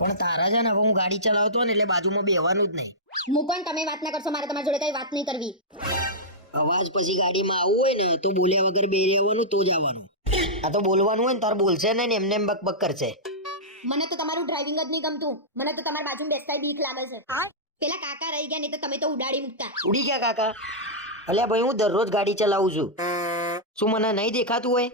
પણ તારા છે ને હવે હું ગાડી ચલાવતો ને એટલે બાજુમાં બેહવાનું જ નહીં. હું પણ તમે વાત ના કરશો મારે તમારી જોડે કઈ વાત નહીં કરવી. અવાજ પછી ગાડીમાં આવવું હોય ને તો બોલ્યા વગર બે રહેવાનું તો જ આવવાનું. આ તો બોલવાનું હોય ને તાર બોલશે ને એમને એમ બક બક કરશે. મને તો તમારું ડ્રાઇવિંગ જ નહીં ગમતું. મને તો તમારી બાજુમાં બેસતા બીક લાગે છે. પેલા કાકા રહી ગયા નહીં તો તમે તો ઉડાડી મૂકતા. ઉડી ગયા કાકા? અલ્યા ભાઈ હું દરરોજ ગાડી ચલાવું છું. શું મને નહીં દેખાતું હોય?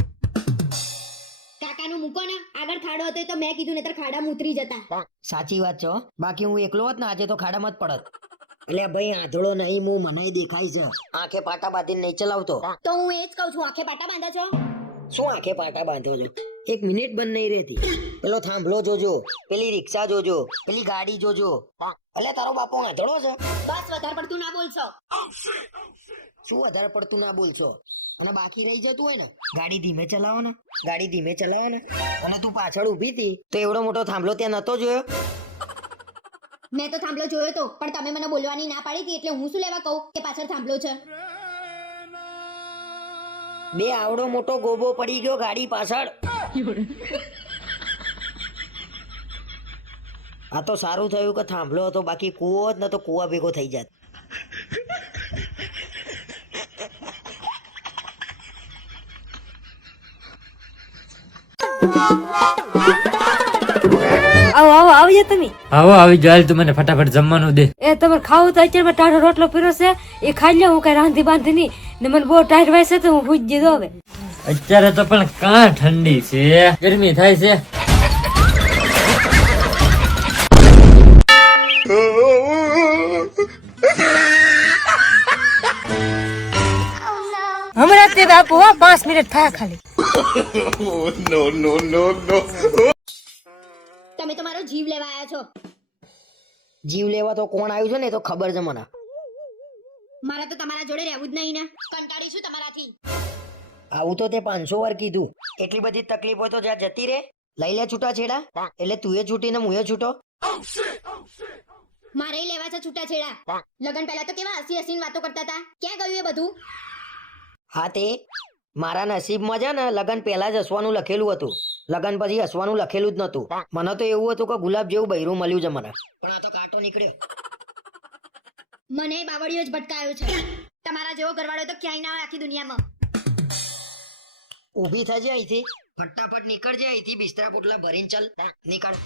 કાકાનું મૂકો ને. આગળ ખાડો હતો તો મેં કીધું નહીતર ખાડામાં ઉતરી જતા. સાચી વાત છો. બાકી હું એકલો હોત ને આજે તો ખાડામાં જ પડત. એટલે ભાઈ આંધળો નહીં હું મને દેખાય છે. આંખે પાટા બાંધીને નહીં ચલાવતો. તો હું એ જ કહું છું આંખે પાટા બાંધા છો? શું આંખે પાટા બાંધો છો? એક મિનિટ બંધ નહીં રહેતી. પેલો થાંભલો જોજો પેલી રિક્ષા જોજો પેલી ગાડી જોજો. અલ્યા તારો બાપો આંધળો છે? બસ વધારે પડતું ના બોલશો. શું વધારે પડતું ના બોલશો? અને બાકી રહી જતું હોય ને ગાડી ધીમે ચલાવો ને ગાડી ધીમે ચલાવો ને. અને તું પાછળ ઊભી હતી તો એવડો મોટો થાંભલો ત્યાં નતો જોયો? મેં તો થાંભલો જોયો તો પણ તમે મને બોલવાની ના પાડી હતી એટલે હું શું લેવા કહું કે પાછળ થાંભલો છે? બે આવડો મોટો ગોબો પડી ગયો ગાડી પાછળ. આ તો સારું થયું કે થાંભલો હતો બાકી કૂવો જ ન તો કૂવા ભેગો થઈ જાત. આવો આવો આવજો તમે. આવો આવી જાય તું મને ફટાફટ જમવાનું દે. એ તમારે ખાવું તો અત્યારે ટાઢો રોટલો પીરો છે. એ ખાઈ લે હું કઈ રાંધી બાંધી નહીં. ને મને બહુ ટાઈટ વાય છે તો હું ભૂજ દીધો હવે. અત્યારે તો પણ કાં ઠંડી છે? ગરમી થાય છે? હમણાં તે બાપુ હો પાંચ મિનિટ થયા ખાલી. તમે તો મારો જીવ લેવા આવ્યા છો. જીવ લેવા તો કોણ આવ્યું છે ને તો ખબર છે મને. મારે તો તમારા જોડે રહેવું જ નહીં ને. કંટાળી છું તમારાથી. આવું તો તે પાંચસો વાર કીધું. એટલી બધી તકલીફ હોય તો જ્યાં જતી રે. લઈ લે છૂટા છેડા. એટલે તું એ છૂટી ને હું એ છૂટો. મારે લેવા છે છૂટાછેડા લગન પહેલા તો કેવા હસી હસીને વાતો કરતા હતા? ક્યાં ગયું એ બધું? હા તે. મારા નસીબમાં છે ને લગન પહેલા જ હસવાનું લખેલું હતું. લગન પછી હસવાનું લખેલું જ નતું મને તો એવું હતું કે ગુલાબ જેવું બૈરું મળ્યું છે મને. પણ આ તો કાંટો નીકળ્યો. મને બાવળીઓ જ ભટકાયો છે. તમારા જેવો ઘરવાળો તો ક્યાંય ના આખી દુનિયામાં. ઊભી થજે અહીંથી. ફટાફટ નીકળજે અહીંથી બિસ્તરા પોટલા ભરીને ચાલ. નીકળ.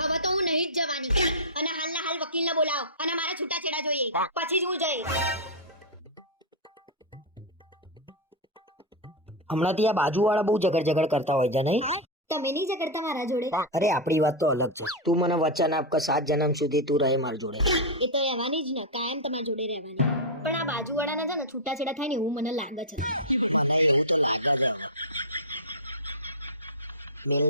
હવે તો હું નહીં જ જવાની. અને હાલના હાલ વકીલને બોલાવો અને મારા છૂટાછેડા જોઈએ. પછી જ હું જઈશ. હમણાંથી આ બાજુવાળા બહુ જગડ જગડ કરતા હોય છે નહીં? તમે નહીં જગડતા મારા જોડે? અરે આપણી વાત તો અલગ છે. તું મને વચન આપ કે સાત જન્મ સુધી તું રહે મારી જોડે. એ તો રહેવાની જ ને કાયમ તમારી જોડે રહેવાની. પણ આ બાજુવાળાના છે ને છૂટાછેડા થાય ને એવું મને લાગે છે. મેલ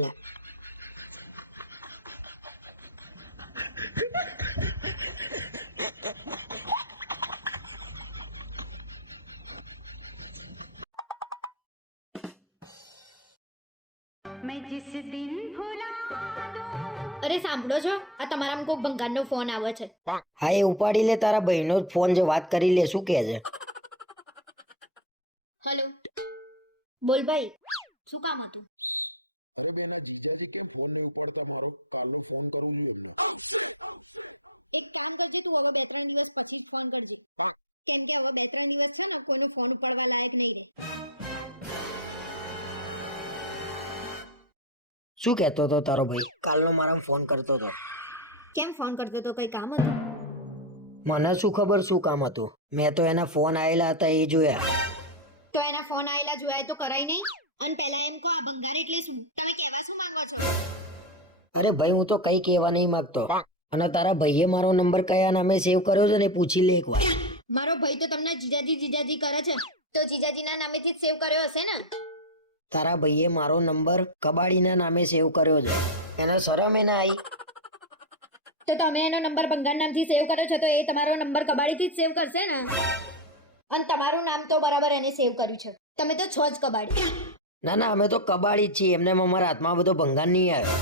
અરે સાંભળો છો? આ તમારા કોઈક ભંગારનો ફોન આવે છે. હા એ ઉપાડી લે તારા બહેનો નો ફોન જે વાત કરી લે શું કહે છે? હેલો બોલ ભાઈ શું કામ હતું? એક કામ કરજે તું હવે બે ત્રણ દિવસ પછી ફોન કરજે કેમ કે હવે બે ત્રણ દિવસ છે ને કોઈનો ફોન ઉપાડવા લાયક નહીં રહે શું કહેતો હતો તારો ભાઈ? કાલનો મારા ફોન કરતો હતો. કેમ ફોન કરતો તો કઈ કામ હતું? મને શું ખબર શું કામ હતું? મેં તો એના ફોન આવેલા હતા એ જોયા. તો એના ફોન આયેલા જોયા તો કરાય નહીં? અને પહેલા એમ કહો આ ભંગાર એટલે શું? તમે છો અરે ભાઈ હું તો કઈ કહેવા નહીં માંગતો. અને તારા ભાઈએ મારો નંબર કયા નામે સેવ કર્યો છે ને એ પૂછી લે એકવાર. મારો ભાઈ તો તમને જીજાજી જીજાજી કરે છે. તો જીજાજીના નામેથી જ સેવ કર્યો હશે ને? તારા ભાઈએ મારો નંબર કબાડીના નામે સેવ કર્યો છે. એને શરમ એને આવી તો તમે એનો નંબર ભંગાર નામથી સેવ કર્યો છે તો એ તમારો નંબર કબાડીથી જ સેવ કરશે ને? અને તમારું નામ તો બરાબર એને સેવ કર્યું છે. તમે તો છો જ કબાડી. ના ના અમે તો કબાડી છીએ. એમને અમારા હાથમાં બધો ભંગાર નહીં આવે.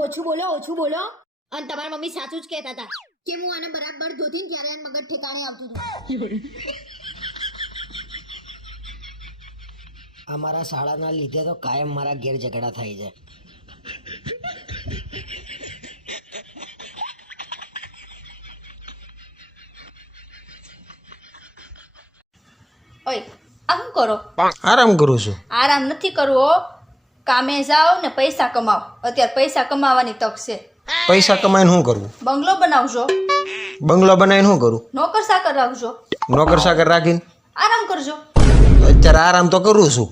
ઓછું બોલો ઓછું બોલો. અને તમારા મમ્મી સાચું જ કહેતા હતા કે હું આને બરાબર ધોતી ને ત્યારે મગજ ઠેકાણે આવતું હતું. અમારા શાળાના લીધે તો કાયમ મારા ઘેર ઝઘડા થાય છે. ઓય આ શું કરો. આરામ કરું છું. આરામ નથી કરવો. કામે જાઓ ને પૈસા કમાઓ. અત્યારે પૈસા કમાવાની તક છે. પૈસા કમાઈને શું કરવું બંગલો બનાવજો. બંગલો બનાવીને શું કરું? નોકર સાકર રાખજો. નોકર સાકર રાખીને? આરામ કરજો. અત્યારે આરામ તો કરું છું.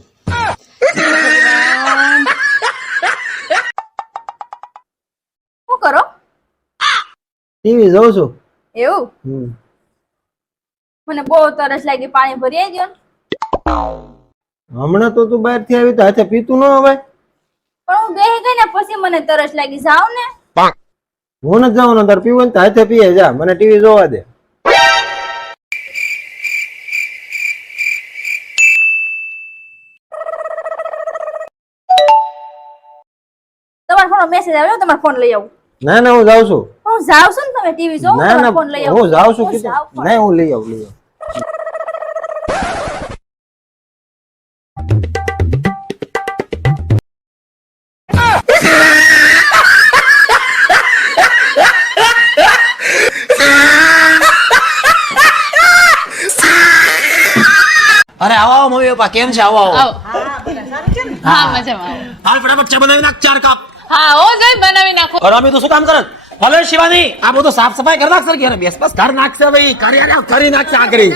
શું કરો? ટીવી જોઉં છું. એવું? મને બહુ તરસ લાગી પાણી ભરી આવી ગયો હમણાં તો તું બહારથી આવી તો હાથે પીતું ન હવે પણ હું બેહી ગઈ ને પછી મને તરસ લાગી. જાવ ને? હું નથી જવાનું તાર પીવું તો હાથે પીએ. જા મને ટીવી જોવા દે. તમારો ફોન મેસેજ આવ્યો? તમારો ફોન લઈ આવું. ના ના હું જાઉં છું. હું જાઉં છું ને તમે ટીવી જોવો ના ફોન લઈ આવું. હું જાઉં છું કીધું. ના હું લઈ આવું લઈ આવું. અરે આવો આવો મમ્મી પપ્પા કેમ છે? આવો આવો. હા મજામાં હાલ ફટાફટ ચા બનાવી નાખ ચાર કપ. હા ઓ જઈ બનાવી નાખો. અરે અમે તો શું કામ કરત ભલે શિવાની આ બધું સાફ સફાઈ કરી નાખશે કે બેસ બસ ઘર નાખશે ભાઈ કરી અરે કરી નાખશે આકરી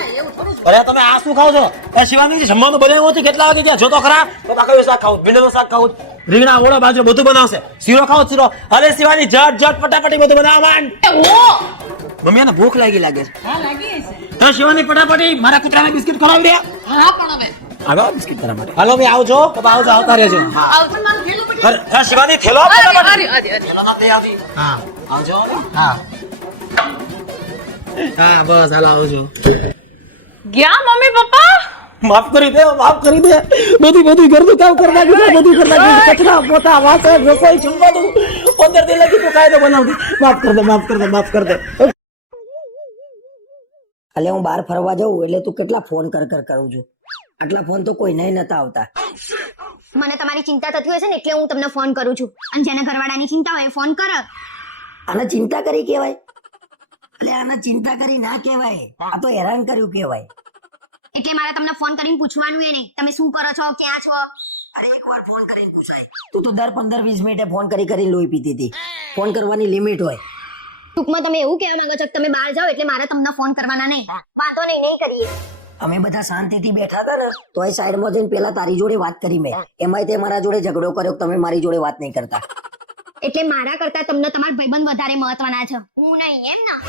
અરે તમે આ શું ખાવ છો? એ શિવાની જમવાનું બનાવ્યું હતું કેટલા વાગે ગયા? જો તો ખરા. તો બાકી શાક ખાવું ભીંડાનું શાક ખાવું રીંગણા ઓળો બાજરો બધું બનાવશે. શીરો ખાવ શીરો. અરે શિવાની જટ જટ ફટાફટી બધું બનાવવા માંડ. મમ્મી ભૂખ લાગી લાગે છે. હા લાગી છે. તો શિવાની ફટાફટી મારા કૂતરાને બિસ્કિટ ખવડાવી દે. હા પણ હવે. હાલો બિસ્કિટ તારા માટે. હાલો ભાઈ આવજો. પપ્પા આવજો આવતા રહેજો. હા. આવ મારું થેલું પડી હા, શિવાની થેલો આપો અરે તમારે. અરે અરે અરે. થેલો નથી આવતી. હા. આવજો હા. હા. બસ હાલો આવજો. ગયા મમ્મી પપ્પા? માફ કરી દે માફ કરી દે. બધું બધું ઘરનું કામ કરવા બધું કરવા કચરા પોતા વાસણ રસોઈ જમવાનું. પંદર દિન લગી તું કાયદો બનાવતી. માફ કર દે માફ કર દે માફ કર દે. એટલે હું બહાર ફરવા જાઉં એટલે તું કેટલા ફોન કર કર કરું છું? આટલા ફોન તો કોઈને નતા આવતા. મને તમારી ચિંતા થતી હશે ને એટલે હું તમને ફોન કરું છું. અને જેના ઘરવાળાની ચિંતા હોય ફોન કર. આને ચિંતા કરી કહેવાય? એટલે આને ચિંતા કરી ના કહેવાય. આ તો હેરાન કર્યું કહેવાય. એટલે મારે તમને ફોન કરીને પૂછવાનું એ નહીં. તમે શું કરો છો? ક્યાં છો? અરે એક વાર ફોન કરીને પૂછાય. તું તો દર પંદર વીસ મિનિટે ફોન કરી કરી લોહી પીતી હતી. ફોન કરવાની લિમિટ હોય. ટૂંકમાં તમે એવું કહેવા માંગો છો કે તમે બહાર જાઓ એટલે મારે તમને ફોન કરવાના નહીં. વાંધો નહીં નહીં કરીએ. અમે બધા શાંતિથી બેઠા હતા ને તો એ સાઈડમાં જઈને પેલા તારી જોડે વાત કરી મેં. એમાંય તે મારા જોડે ઝઘડો કર્યો તમે મારી જોડે વાત નહીં કરતા. એટલે મારા કરતા તમને તમારા ભાઈબંધ વધારે મહત્વના છે. હું નહીં એમ ના.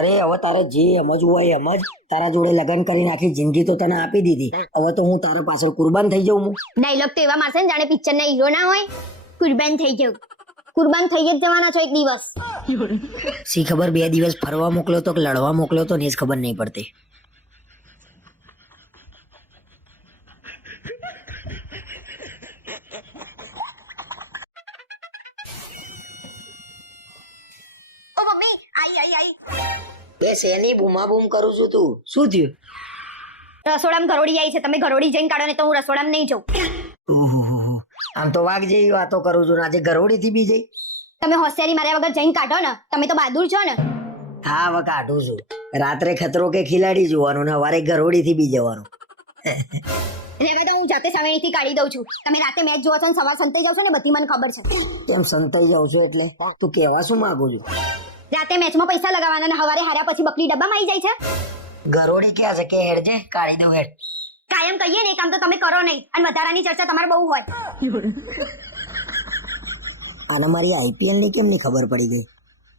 અરે હવે તારે જે સમજવું હોય એમ જ. તારા જોડે લગ્ન કરી નાખી જિંદગી તો તને આપી દીધી. હવે તો હું તારા પાછળ કુરબાન થઈ જાઉં હું. ડાયલોગ તો એવા મારશે ને જાણે પિક્ચર ના હીરો ના હોય. કુરબાન થઈ જાવ કુરબાન થઈ જ જવાના છો એક દિવસ. સી ખબર બે દિવસ ફરવા મોકલો તો કે લડવા મોકલો તો ને ખબર નહીં પડતી. ઓ મમ્મી આઈ આઈ આઈ. બે શેની બૂમા બૂમ કરું છું તું? શું થયું? રસોડામાં ઘરોડી આવી છે. તમે ઘરોડી જઈને કાઢો ને તો હું રસોડામાં નહીં જાઉં. આમ તો વાઘ જેવી વાતો કરું છું ને આજે ગરોડી થી બી જઈ. તમે હોશિયારી માર્યા વગર જઈને કાઢો ને. તમે તો બહાદુર છો ને. હા હવે કાઢું છું. રાત્રે ખતરો કે ખિલાડી જોવાનું ને સવારે ગરોડી થી બી જવાનું. રેવા તો હું જાતે સવેણીથી કાઢી દઉં છું. તમે રાતે મેચ જોવો છો ને સવાર સંતાઈ જાવ છો ને બધી મને ખબર છે. તેમ સંતાઈ જાઉં છું એટલે? તું કહેવા શું માંગુ છું? રાતે મેચમાં પૈસા લગાવવાના ને સવારે હાર્યા પછી બકરી ડબ્બામાં આવી જાય છે? ગરોડી ક્યાં છે? કે હેડ છે કાઢી દઉં હેડ. કાયમ કહીએ ને કામ તો તમે કરો નહીં. અને વધારાની ચર્ચા તમારે બહુ હોય. આને મારી આઈપીએલની કેમ નહીં ખબર પડી ગઈ?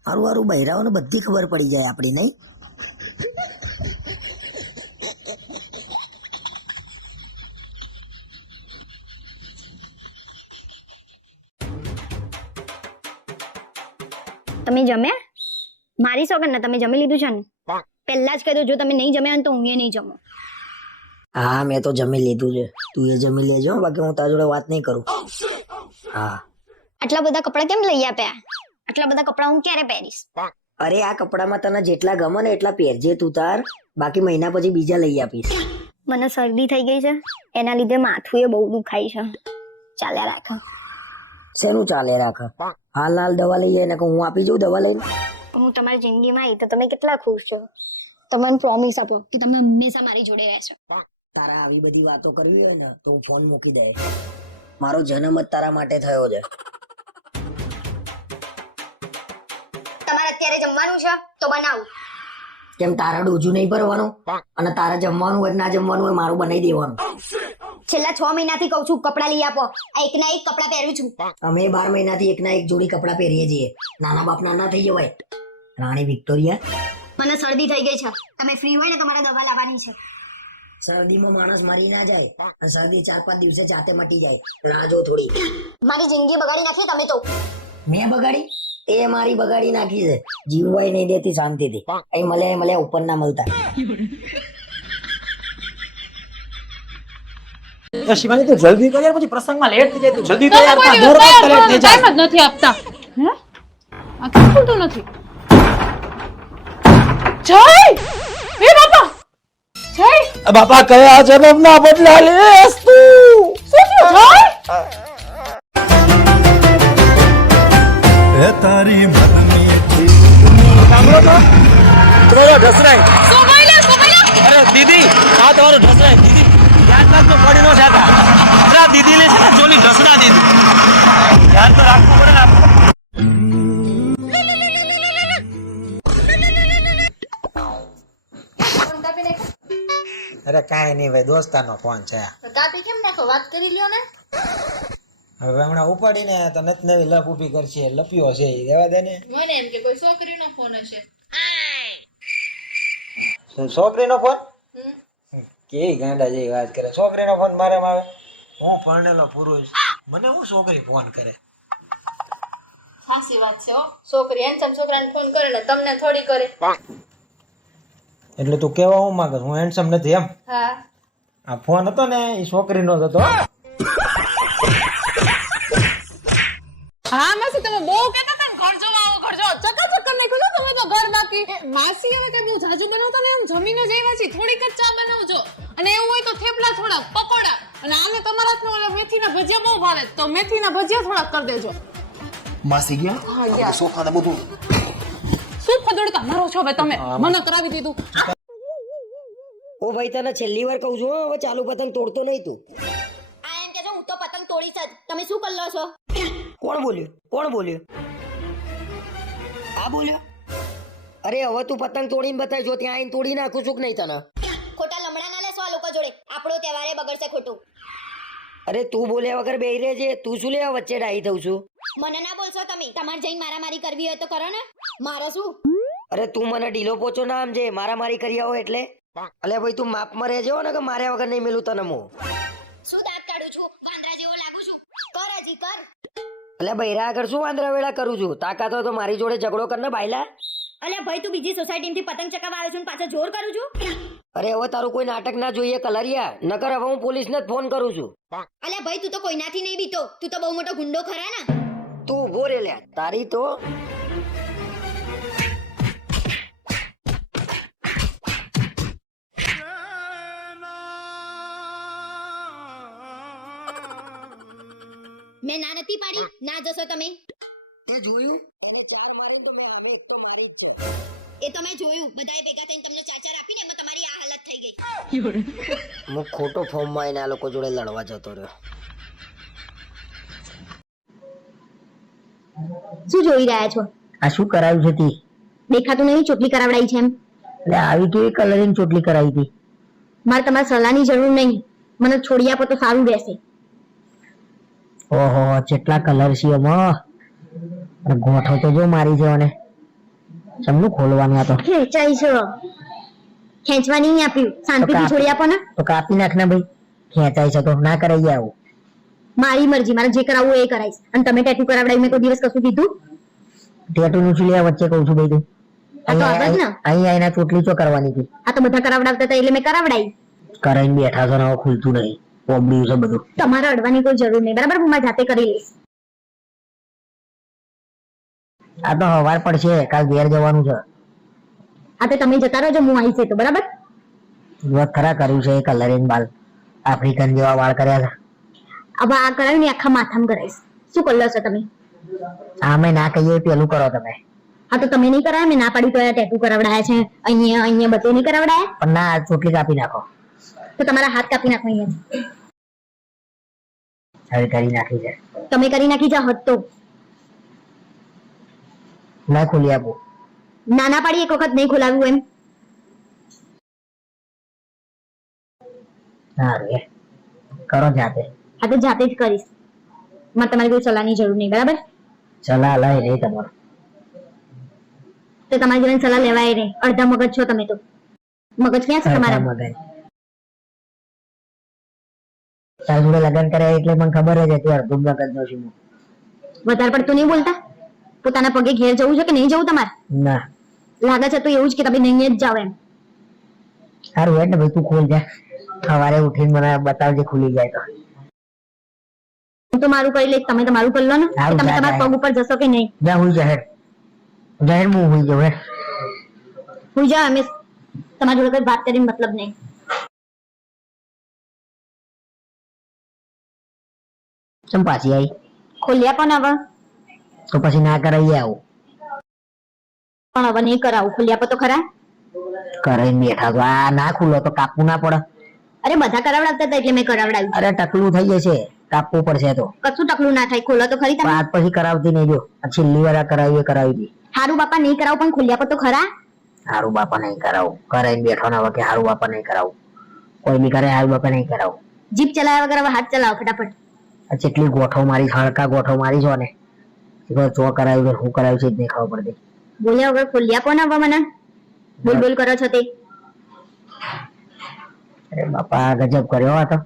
હારું હારું બહેરાઓને બધી ખબર પડી જાય આપણી નહીં? તમે જમ્યા? મારી સોગન ને તમે જમી લીધું છે ને? પહેલા જ કહી દો જો તમે નહીં જમ્યા તો હું એ નહીં જમું. હા મેં તો જમી લીધું છે. તું એ જમી લેજો બાકી હું તારા જોડે વાત નહીં કરું. હા. આટલા બધા કપડાં કેમ લઈ આપ્યા? આટલા બધા કપડાં હું ક્યારે પહેરીશ? અરે આ કપડામાં તને જેટલા ગમે ને એટલા પહેરજે તું તાર. બાકી મહિના પછી બીજા લઈ આપીશ. મને શરદી થઈ ગઈ છે. એના લીધે માથું એ બહુ દુખાય છે. ચાલ્યા રાખ. શેનું ચાલે રાખ? હાલ હાલ દવા લઈ જાય ને હું આપી જઉં દવા લઈને. હું તમારી જિંદગીમાં આવી તો તમે કેટલા ખુશ છો? તમે પ્રોમિસ આપો કે તમે હંમેશા મારી જોડે રહેશો. તારા આવી બધી વાતો કરવી હોય ને તો હું ફોન મૂકી દે મારો જન્મ જ તારા માટે થયો છે. તમારે અત્યારે જમવાનું છે? તો બનાવું. કેમ તારા ડોજું નહીં ભરવાનું? અને તારા જમવાનું હોય ના જમવાનું હોય મારું બનાવી દેવાનું. છેલ્લા છ મહિનાથી કહું છું કપડાં લઈ આપો. આ એકના એક કપડાં પહેરું છું. અમે બાર મહિનાથી એકના એક જોડી કપડાં પહેરીએ છીએ. નાના બાપ નાના થઈ જવાય. રાણી વિક્ટોરિયા? મને શરદી થઈ ગઈ છે. તમે ફ્રી હોય ને તમારે દવા લાવવાની છે. શરદીમાં માણસ મરી ના જાય અને શરદી ચાર પાંચ દિવસે જાતે મટી જાય. રાહ જો થોડી. મારી જિંદગી બગાડી નાખી તમે તો. મેં બગાડી? એ મારી બગાડી નાખી છે. જીવવાય નહીં દેતી શાંતિથી. અહીં મળ્યા એ મળ્યા ઉપર ના મળતા શિવાની તું જલ્દી કરી પછી પ્રસંગમાં લેટ થઈ જાય તું જલ્દી તૈયાર થા દર તૈયાર લેટ થઈ જાય ટાઈમ જ. નથી આપતા. હે? આ કેમ ખુલતું નથી. જય! બાપા કયા જન્મના બદલા લેસ તું? શું થયું જય? તમારો ઢસરાય. શું બોલ્યા શું બોલ્યા અરે દીદી આ તમારું ઢસરાય. દીદી ધ્યાન રાખજો પડી નો જાતા અરે દીદી લે છે ને જોલી ઢસરા દીદી. ધ્યાન તો રાખવું પડે અરે કાંઈ નહીં ભાઈ દોસ્તાનો ફોન છે. કાપી કેમ નાખો? વાત કરી લ્યો ને. હવે હમણાં ઉપાડીને તો નત નવી લપ ઊભી કરશે લપ્યો છે એ રહેવા દે ને. મને એમ કે કોઈ છોકરીનો ફોન હશે. છોકરીનો ફોન? કેવી ગાંડા જેવી વાત કરે? છોકરીનો ફોન મારે આવે? હું પરણેલો પુરુષ. મને હું છોકરી ફોન કરે? સાચી વાત છે હો. છોકરી એમ છોકરાને ફોન કરે ને તમને થોડી કરે. એટલે તું કેવા હું માંગે હું હેન્ડસમ નથી એમ. આ ફોન હતો ને એ છોકરીનો જ હતો. હા માસી તમે બહુ કહેતા હતા ને ઘર જોવા આવો ઘર જોવા ચકાચક નાખ્યું છે તમે તો ઘર બાકી. માસી હવે કે બહુ જાજુ બનાવતા ને એમ જમીને જ આવ્યા છે થોડીક જ ચા બનાવજો. અને એવું હોય તો થેપલા થોડાક પકોડા. અને આને તમારા હાથમાં ઓલા મેથીના ભજીયા બહુ ભાવે તો મેથીના ભજીયા થોડાક કરી દેજો. માસી ગયા? હા ગયા. સોફા ને બધું મારો છો હવે તમે. મને કરાવી દીધું. ઓ ભાઈ તને છેલ્લી વાર કહું છું હવે ચાલુ પતંગ તોડતો નહીં તું. આ એમ કે હું તો પતંગ તોડી છે તમે શું કરી લો છો? કોણ બોલ્યું? કોણ બોલ્યું? આ બોલ્યો? અરે હવે તું પતંગ તોડીને બતાવી જો ત્યાં આઈને તોડી નાખું છું કે નહીં તને? ખોટા લમડા ના લેશો આ લોકો જોડે. આપણો તહેવારે બગડશે ખોટું. અરે તું બોલ્યા વગર બેહી રહેજે. તું શું લેવા વચ્ચે ડાહી થઉં છું? મને ના બોલશો તમે. તમારે જઈને મારામારી કરવી હોય તો કરો ને. મારો શું? અરે તું મને ઢીલો પોચો ના જે મારા મારી કરી આવો એટલે. અલે ભાઈ તું માપમાં રહેજો ને કે માર્યા વગર નહીં મેલું તને હું શું દાંત કાઢું છું? વાંદરા જેવો લાગુ છું. કર હજી કર. અલે બૈરા આગળ શું વાંદરા વેળા કરું છું? તાકાત હોય તો મારી જોડે ઝઘડો કર ને બાયલા. અલ્યા ભાઈ તું બીજી સોસાયટીમાંથી પતંગ ચકાવવા આવ્યો છું ને પાછા જોર કરું છું? અરે હવે તારું કોઈ નાટક ના જોઈએ કલરિયા. નકર હવે હું પોલીસને જ ફોન કરું છું. અલ્યા ભાઈ તું તો કોઈનાથી નહીં બીતો. તું તો બહુ મોટો ગુંડો ખરા ને. તું ઊભો રે લ્યા. તારી તો મેં ના નથી પાડી. ના જશો તમે. તે જોયું? એને ચાર મારી તો મેં હવે એક તો મારી જ છે. એ તો મેં જોયું. બધાએ ભેગા થઈને તમને ચાર ચાર આપીને એમાં તમારી આ હાલત થઈ ગઈ. હું ખોટો ફોર્મમાં માં આ લોકો જોડે લડવા જતો રહ્યો. શું જોઈ રહ્યા છો? આ શું કરાવ્યું છે તી? દેખાતું નહીં ચોટલી કરાવડાઈ છે એમ. એટલે આવી કેવી કલરિંગ ચોટલી કરાવી હતી? મારે તમારા સલાહની જરૂર નહીં. મને છોડી આપો તો સારું રહેશે. ઓહો કેટલા કલર છે એમાં ગોઠો તો જો મારી છે મને સમનું ખોલવાનું આ તો. ખેંચાઈ છો ખેંચવા નહીં આપ્યું. શાંતિથી. છોડી આપો ને. તો કાપી નાખ ને ભાઈ. ખેંચાઈ છે તો ના કરાઈ આવું. મારી મરજી મારે જે કરાવવું એ કરાઈશ. અને તમે ટેટુ કરાવડાવી મેં કોઈ દિવસ કશું કીધું ટેટુ નું શું લેવા વચ્ચે કહું છું ભાઈ તું? આ તો આવે અહીંયા એના ચોટલી ચો કરવાની હતી. આ તો બધા કરાવડાવતા હતા એટલે મેં કરાવડાવી કરાઈને બેઠા છો ને ખુલતું નહીં. પોબડ્યું છે બધું. તમારે અડવાની કોઈ જરૂર નહીં. બરાબર? હું મારી જાતે કરી લઈશ. આ તો હવાર પડશે. કાલ ઘેર જવાનું છે. આ તો તમે જતા રહેજો હું આવી છે તો. બરાબર? વાત ખરા કર્યું છે કલરિંગ બાલ. આફ્રિકન જેવા વાળ કર્યા છે. હવે આ કરાવીને આખા માથામાં કરાઈશ. શું લો છો તમે? આમે ના કહીએ પેલું કરો તમે. હા તો તમે નહીં કરાય? મેં ના પાડી તો ટેટુ કરાવડાયા છે. અહીંયા અહીંયા બધે નહીં કરાવડાયા? પણ ના ચોટલી કાપી નાખો. તો તમારા હાથ કાપી નાખો અહીંયા. હવે કરી નાખી છે. તમે કરી નાખી જા તો. ના ખોલી આપું. નાના પાડી એક વખત નહીં ખોલાવ્યું એમ. સારું એ. કરો જાતે. હા તો જાતે જ કરીશ. મારે તમારી કોઈ સલાહની જરૂર નહીં બરાબર? સલાહ લઈ નહીં તમારો. તો તમારી જોડે સલાહ લેવાય નહીં. અડધા મગજ છો તમે તો. મગજ ક્યાં છે તમારા? મગજ. તાર જોડે લગ્ન કરે એટલે મને ખબર જ હતી અડધું મગજ નો છું. વધારે પડતું નહીં બોલતા? પોતાના પગે ઘેર જવું છે કે નહીં જવું તમારે? ના. લાગે છે તો એવું જ કે તમે નહીં જ જાવ એમ. સારું હેડ ને ભાઈ તું ખોલ જા. સવારે ઉઠીને મને બતાવજે ખુલી જાય તો. હું તો મારું કરી લઈશ તમે તમારું કરી લો ને. તમે તમારા પગ ઉપર જશો કે નહીં? જા હું જહેર જહેર હું હુઈ જાઉં હું જાવ અમે તમારી જોડે કોઈ વાત કરીને મતલબ નહીં. ચમ પાછી આવી ખોલ્યા પણ હવે. તો પછી ના કરાવી આવું. પણ હવે નહીં કરાવું. ખોલ્યા પણ તો ખરા? કરાઈને બેઠા તો આ ના ખુલ્લો તો કાપવું ના પડે. અરે બધા કરાવડાવતા હતા એટલે મેં કરાવડાવ્યું. અરે ટકલું થઈ જશે. કાપવું પડશે તો. કશું ટકલું ના થાય. ખોલો તો ખરી તમે. આજ પછી કરાવતી નહીં જો. આ છેલ્લી વાર કરાવી કરાવી દી હારું બાપા નહીં કરાવું પણ ખોલ્યા પણ તો ખરા? હારું બાપા નહીં કરાવું. કરાવી બેઠો ના કે હારું બાપા નહીં કરાવું. કોઈ બી કરે હારું બાપા નહીં કરાવું. જીપ ચલાવ્યા વગર હવે હાથ ચલાવો ફટાફટ. જેટલી ગોઠવ મારી હળકા ગોઠવ મારી છો ને એ કહો ચો કરાવ્યું કે હું કરાવ્યું છે જ નહીં ખબર પડતી. બોલ્યા વગર ખોલ્યા પણ હવે મને? બોલ બોલ કરો છો તે. અરે બાપા ગજબ કર્યો હતો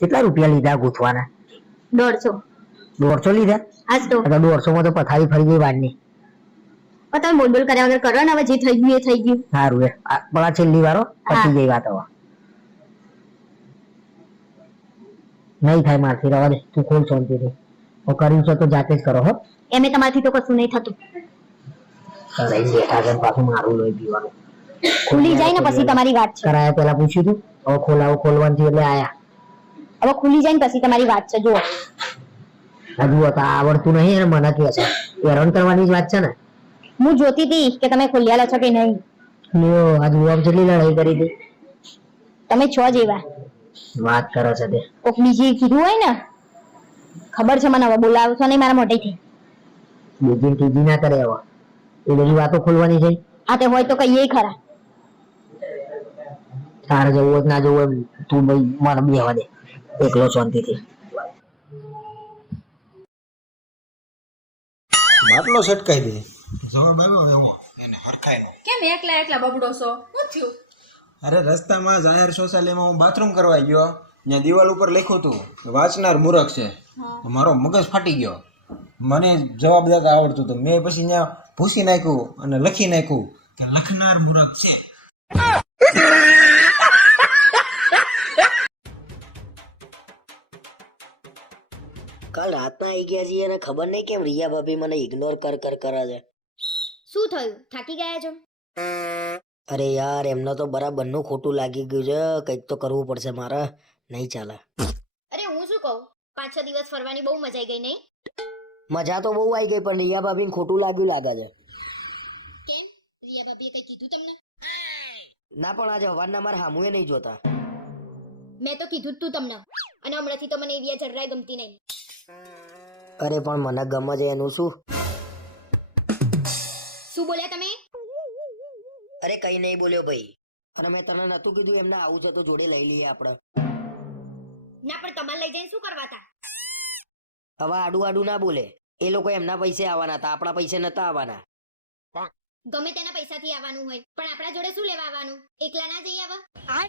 કેટલા રૂપિયા લીધા ગૂંથવાના? દોઢસો. દોઢસો લીધા? આજ તો. દોઢસો માં તો પથારી ફરી ગઈ વાડની તમે બોલ બોલ કર્યા વગર કરો ને હવે જે થઈ ગયું એ થઈ ગયું. સારું એ. આ છેલ્લી વારો પતી. ગઈ વાત હવે. નહીં થાય મારથી રવા દે તું ખોલ શાંતિથી. ઓ કર્યું છે તો જાતે જ કરો હો. એમે તમારથી તો કશું નહીં થતું. કરાઈને બેઠા છે પાછું મારું લોહી પીવાનું. ખુલી જાય ને પછી તમારી વાત છે. કરાયા પેલા પૂછ્યું તું? હવે ખોલાવું ખોલવાથી એટલે આયા. હવે ખુલી જાય ને પછી તમારી વાત છે જુઓ. હજુ હતા આવડતું નહીં અને મને કે છે. હેરાન કરવાની જ વાત છે ને? હું જોતી હતી કે તમે ખોલ્યા છો કે નહીં. લ્યો આ જુવાબ જેટલી લડાઈ કરી હતી. તમે છો જેવા. વાત કરો છો તે. કોક બીજી કીધું હોય ને ખબર છે મને હવે બોલાવશો નહીં મારા મોઢેથી. બીજી ટીજી ના કરે હવે એ બધી વાતો ખોલવાની છે? આ તે હોય તો કહીએ ખરા. તારે જવું હોય ના જવું હોય તું ભાઈ મને બેવા દે. એકલો શાંતિથી. બાટલો સટકાઈ દે. જવાબ આવ્યો એવો. એને હરખાય. કેમ એકલા એકલા બબડો છો? શું થયું? અરે રસ્તામાં જાહેર શૌચાલયમાં હું બાથરૂમ કરવા ગયો ત્યાં દિવાલ ઉપર લખ્યું હતું વાંચનાર મૂરખ છે મારો મગજ ફાટી ગયો મને જવાબ દેતા આવડતું હતું મેં પછી ત્યાં ભૂસી નાખ્યું અને લખી નાખ્યું કે લખનાર મૂરખ છે કાલ રાતના આવી ગયા છીએ અને ખબર નહીં કેમ રિયા ભાભી મને ઇગ્નોર કર કર કરે છે શું થયું થાકી ગયા છો અરે યાર એમને તો બરાબરનું ખોટું લાગી ગયું છે. કંઈક તો કરવું પડશે મારે. નહીં ચાલે. અરે હું શું કહું? પાંચ છ દિવસ ફરવાની બહુ મજા આવી ગઈ નહીં? મજા તો બહુ આવી ગઈ પણ રિયા ભાભીને ખોટું લાગ્યું લાગે છે. કેમ? રિયા ભાભીએ કઈ કીધું તમને? ના પણ આજે હવારના મારા હામુએ નહીં જોતા. મેં તો કીધું જ તું તમને. અને હમણાંથી તો મને એવી જરાય ગમતી નહીં. અરે પણ મને ગમે છે એનું શું? શું બોલ્યા તમે? અરે કઈ નહીં બોલ્યો ભાઈ. અને મેં તને નતું કીધું એમને આવું છે તો જોડે લઈ લઈએ આપણે. ના પણ તમારે લઈ જઈને શું કરવા હતા? હવે આડું આડું ના બોલે. એ લોકો એમના પૈસે આવવાના હતા આપણા પૈસે નતા આવવાના. ગમે તેના પૈસાથી આવવાનું હોય પણ આપણા જોડે શું લેવા આવવાનું? એકલા ના જઈ આવા.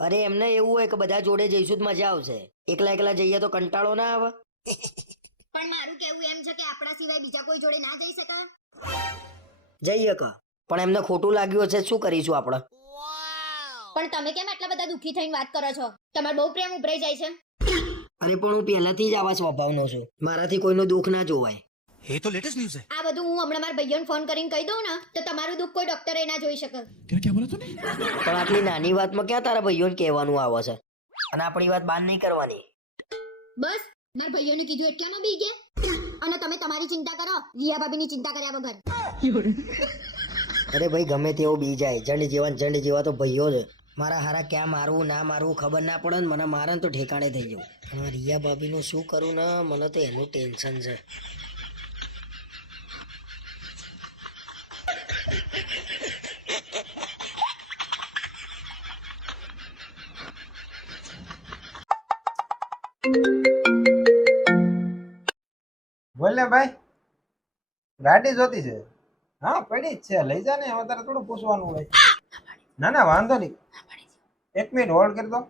અરે એમને એવું હોય કે બધા જોડે જઈશું તો મજા આવશે. એકલા એકલા જઈએ તો કંટાળો ના આવે. પણ મારું કેવું એમ છે કે આપણા સિવાય બીજા કોઈ જોડે ના જઈ શકા જઈએ કા? પણ એમને ખોટું લાગ્યું હશે શું કરીશું આપણે? પણ તમે કેમ આટલા બધા દુઃખી થઈને વાત કરો છો? તમારે બહુ પ્રેમ ઉભરાઈ જાય છે. અરે પણ હું પહેલાથી જ આવા સ્વભાવનો છું. મારાથી કોઈનો દુઃખ ના જોવાય. આ બધું હું હમણાં મારા ભાઈઓને ફોન કરીને કહી દઉં ને તો તમારું દુઃખ કોઈ ડોક્ટરે ના જોઈ શકે. પણ આટલી નાની વાતમાં ક્યાં તારા ભાઈઓને કહેવાનું આવે છે? અને આપણી વાત બાન નહીં કરવાની. બસ મારા ભાઈઓને કીધું એટલામાં બી ગયા. અને તમે તમારી ચિંતા કરો રિયા ભાભીની ચિંતા કર્યા વગર. અરે ભાઈ, ગમે તેવો બી જાય. જંડ જેવા ને જંડ જેવા તો ભાઈઓ છે મારા હારા ક્યાં મારવું ના મારવું ખબર ના પડે ને મને મારે તો ઠેકાણે થઈ જવું. પણ રિયા ભાભીનું શું કરું ને, મને તો એનું ટેન્શન છે. બોલ ને ભાઈ, ગાડી જોતી છે? હા પડી જ છે. લઈ જા ને હવે તારે થોડું પૂછવાનું હોય. ના ના વાંધો નહીં. એક મિનિટ હોલ્ડ કરી દો.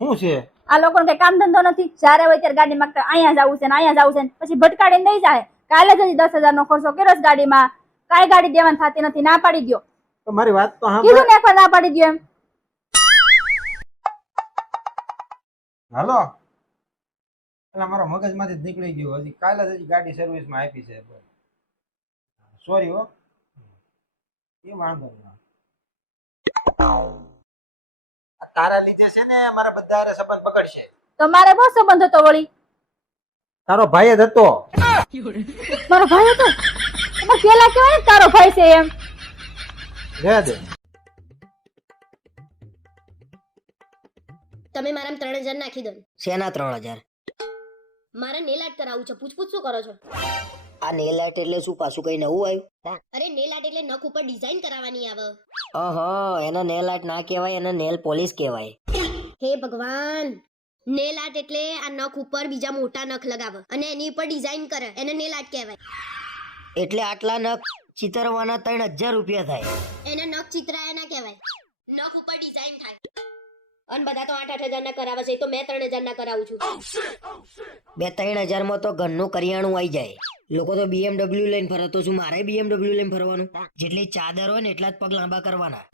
શું છે? આ લોકોને કઈ કામ ધંધો નથી. જ્યારે હોય ત્યારે ગાડી માં અહીંયા જવું છે ને અહીંયા જવું છે ને. પછી ભટકાડીને દઈ જાય. કાલે જ દસ હજાર નો ખર્ચો કર્યો છે ગાડીમાં. કઈ ગાડી દેવાની થતી નથી. ના પાડી ગયો તો મારી વાત તો હા કીધું ને એકવાર ના પાડી ગયો એમ. હાલો. એટલે મારો મગજમાંથી જ નીકળી ગયું. હજી કાલે જ ગાડી સર્વિસમાં આપી છે. સોરી હો. એ વાંધો નહીં તારા લીધે છે ને મારા બધા સંબંધ પકડશે. તમારે બહુ સંબંધ હતો વળી? તારો ભાઈ જ હતો. મારો ભાઈ હતો? અમાર પેલા કેવાય તારો ભાઈ છે એમ? રહેવા દે. તમે મારા ત્રણ હજાર નાખી દો શેના ત્રણ હજાર? મારે નેલાટ કરાવું કરાવવું છે. પૂછપૂછ શું કરો છો? આ નેલ આર્ટ એટલે શું? પાછું કઈ નવું આવ્યું? અરે નેલ આર્ટ એટલે નખ ઉપર ડિઝાઇન કરાવવાની આવે. અહ એને નેલ આર્ટ ના કહેવાય એને નેલ પોલિશ કહેવાય. હે ભગવાન! નેલ આર્ટ એટલે આ નખ ઉપર બીજા મોટા નખ લગાવે અને એની ઉપર ડિઝાઇન કરે એને નેલ આર્ટ કહેવાય. એટલે આટલા નખ ચિતરવાના ત્રણ હજાર રૂપિયા થાય. એને નખ ચિતરાયા ના કહેવાય. નખ ઉપર ડિઝાઇન થાય. અને બધા તો આઠ આઠ હજાર ના કરાવે છે એ તો મેં ત્રણ હજાર ના કરાવું છું. બે ત્રણ હજારમાં તો ઘરનું કરિયાણું આવી જાય. લોકો તો બીએમડબલ્યુ લઈને ફરતો છું મારે બીએમડબલ્યુ લઈને ફરવાનું. જેટલી ચાદર હોય ને એટલા જ પગ લાંબા કરવાના.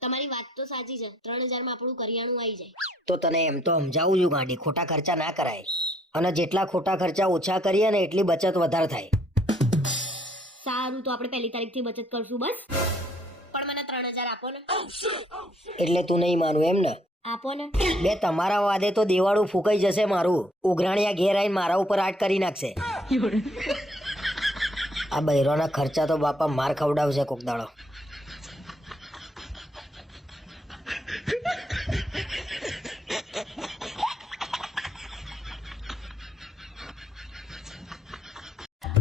તમારી વાત તો સાચી છે ત્રણ હજારમાં આપણું કરિયાણું આવી જાય. તો તને એમ તો સમજાવું છું ગાંડી ખોટા ખર્ચા ના કરાય. અને જેટલા ખોટા ખર્ચા ઓછા કરીએ ને એટલી બચત વધારે થાય. સારું તો આપણે પહેલી તારીખથી બચત કરશું બસ. ત્રણ હજાર આપો ને. એટલે તું નહીં માનું એમ ને? આપો ને. બે તમારા વાદે તો દેવાળું ફૂંકાઈ જશે મારું. ઉઘરાણિયા ઘેર આવીને મારા ઉપર આટ કરી નાખશે. આ બૈરોના ખર્ચા તો બાપા માર ખવડાવશે કોક દાડો.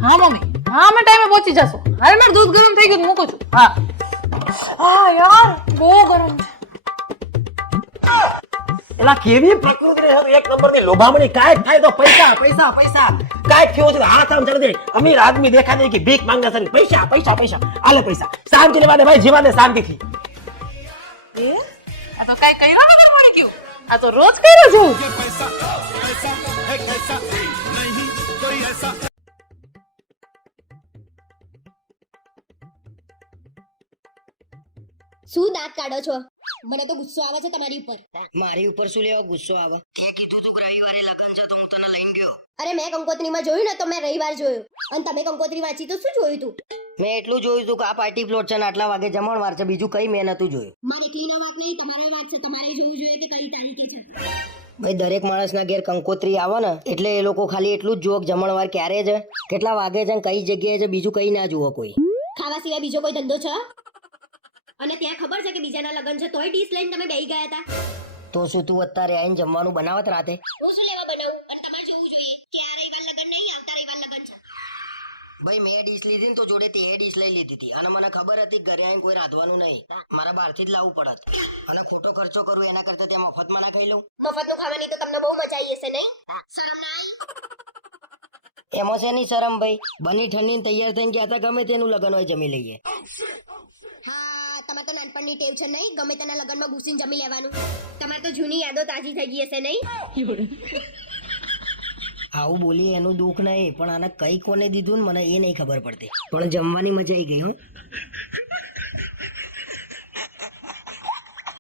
હા મમ્મી. હા અમે ટાઈમે પહોંચી જશો. હાલ મારું દૂધ ગરમ થઈ ગયું મૂકું છું. હા. હા યાર બહુ ગરમ એલા કેવી પ્રકૃતિ છે એક નંબરની લોભામણી કાય થાય તો પૈસા પૈસા પૈસા કાય થયો છે હાથ આમ ચડી દે અમીર આદમી દેખા દે કે ભીખ માંગે છે પૈસા પૈસા પૈસા આલે પૈસા શાંતિ લેવા દે ભાઈ જીવા દે શાંતિથી એ આ તો કઈ કર્યો વગર મળી ગયું આ તો રોજ કર્યો છું શું દાંત કાઢો છો? મને તો ગુસ્સો આવે છે તમારી ઉપર. મારી ઉપર શું લેવા ગુસ્સો આવે? અરે મેં કંકોત્રીમાં જોયું ને તો મેં રવિવાર જોયું. અને તમે કંકોત્રી વાંચી તો શું જોયું તું? મેં એટલું જોયું તું કે આ પાર્ટી પ્લોટ છે ને આટલા વાગે જમણવાર છે બીજું કઈ મેં નતું જોયું. મારી એકલીના વાત નહીં તમારા વાત છે તમારે જોવું જોઈએ કે કઈ તારીખે છે. ભાઈ દરેક માણસના ઘેર કંકોત્રી આવે ને એટલે એ લોકો ખાલી એટલું જ જુઓ જમણવાર ક્યારે છે કેટલા વાગે છે ને કઈ જગ્યાએ છે બીજું કઈ ના જુઓ કોઈ. ખાવા સિવાય બીજો કોઈ ધંધો છે? અને ત્યાં ખબર છે કે બીજાના લગ્ન છે તોય ડીશ લઈને તમે બેહી ગયા હતા? તો શું તું અત્યારે આઈને જમવાનું બનાવત રાતે? હું શું લેવા બનાવું? પણ તમારે જોવું જોઈએ કે આ રવિવાર લગ્ન નહીં આવતા રવિવાર લગ્ન છે. ભાઈ મેં ડીશ લીધી ને તો જોડે તે ડીશ લઈ લીધી હતી. અને મને ખબર હતી ઘરે આવીને કોઈ રાંધવાનું નહીં. મારા બહારથી જ લાવવું પડત. અને ખોટો ખર્ચો કરું એના કરતા ત્યાં મફતમાં ના ખાઈ લઉં? મફતનું ખાવાની તો તમને બહુ મજા આવી હશે નહીં? એમાં છે નહીં શરમ ભાઈ? બની ઠંડી તૈયાર થઈને ગયા હતા ગમે તેનું લગ્ન હોય જમી લઈએ. તમારે તો નાનપણની ટેવ છે નહીં? ગમે તેના લગ્નમાં ઘૂસીને જમી લેવાનું. તમારે તો જૂની યાદો તાજી થઈ ગઈ હશે નહીં? આવું બોલી એનું દુઃખ નહીં, પણ આને કઈ કોને દીધું ને મને એ નહીં ખબર પડતી. પણ જમવાની મજા આવી ગઈ હો.